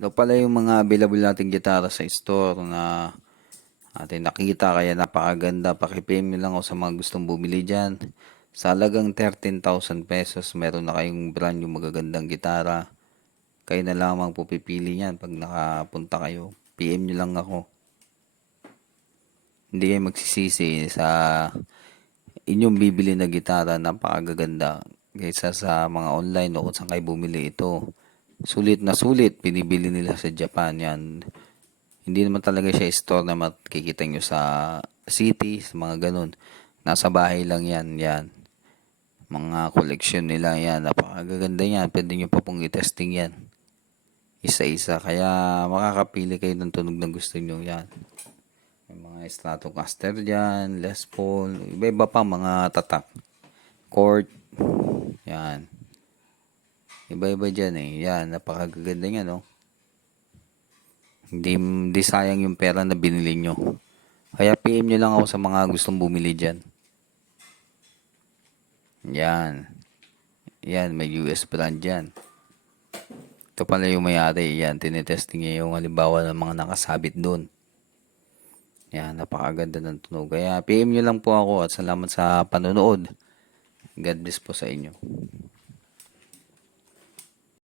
Ito pala yung mga available nating gitara sa store na ating nakita, kaya napakaganda. Paki-PM nyo lang ako sa mga gustong bumili dyan. Sa halagang 13,000 pesos, meron na kayong brand yung magagandang gitara. Kayo na lamang po pipili yan pag nakapunta kayo. PM nyo lang ako. Hindi kayo magsisisi sa inyong bibili na gitara. Napakagaganda kaysa sa mga online o kung saan kayo bumili ito. Sulit na sulit, pinibili nila sa Japan yan. Hindi naman talaga siya store na makikita nyo sa city, sa mga ganun. Nasa bahay lang yan, yan. Mga koleksyon nila yan. Napakaganda yan. Pwede nyo pa pong i-testing yan. Isa-isa. Kaya makakapili kayo ng tunog na gusto nyo yan. May mga Stratocaster dyan, Les Paul, iba-iba pa mga tatak. Chord, yan. Iba-iba dyan eh. Yan, napakaganda yan, no? Hindi sayang yung pera na binili nyo. Kaya PM nyo lang ako sa mga gustong bumili dyan. Yan. Yan, may US brand dyan. Ito pala yung may-ari. Yan, tinetesting niya yung halimbawa ng mga nakasabit doon. Yan, napakaganda ng tunog. Kaya PM nyo lang po ako at salamat sa panonood. God bless po sa inyo.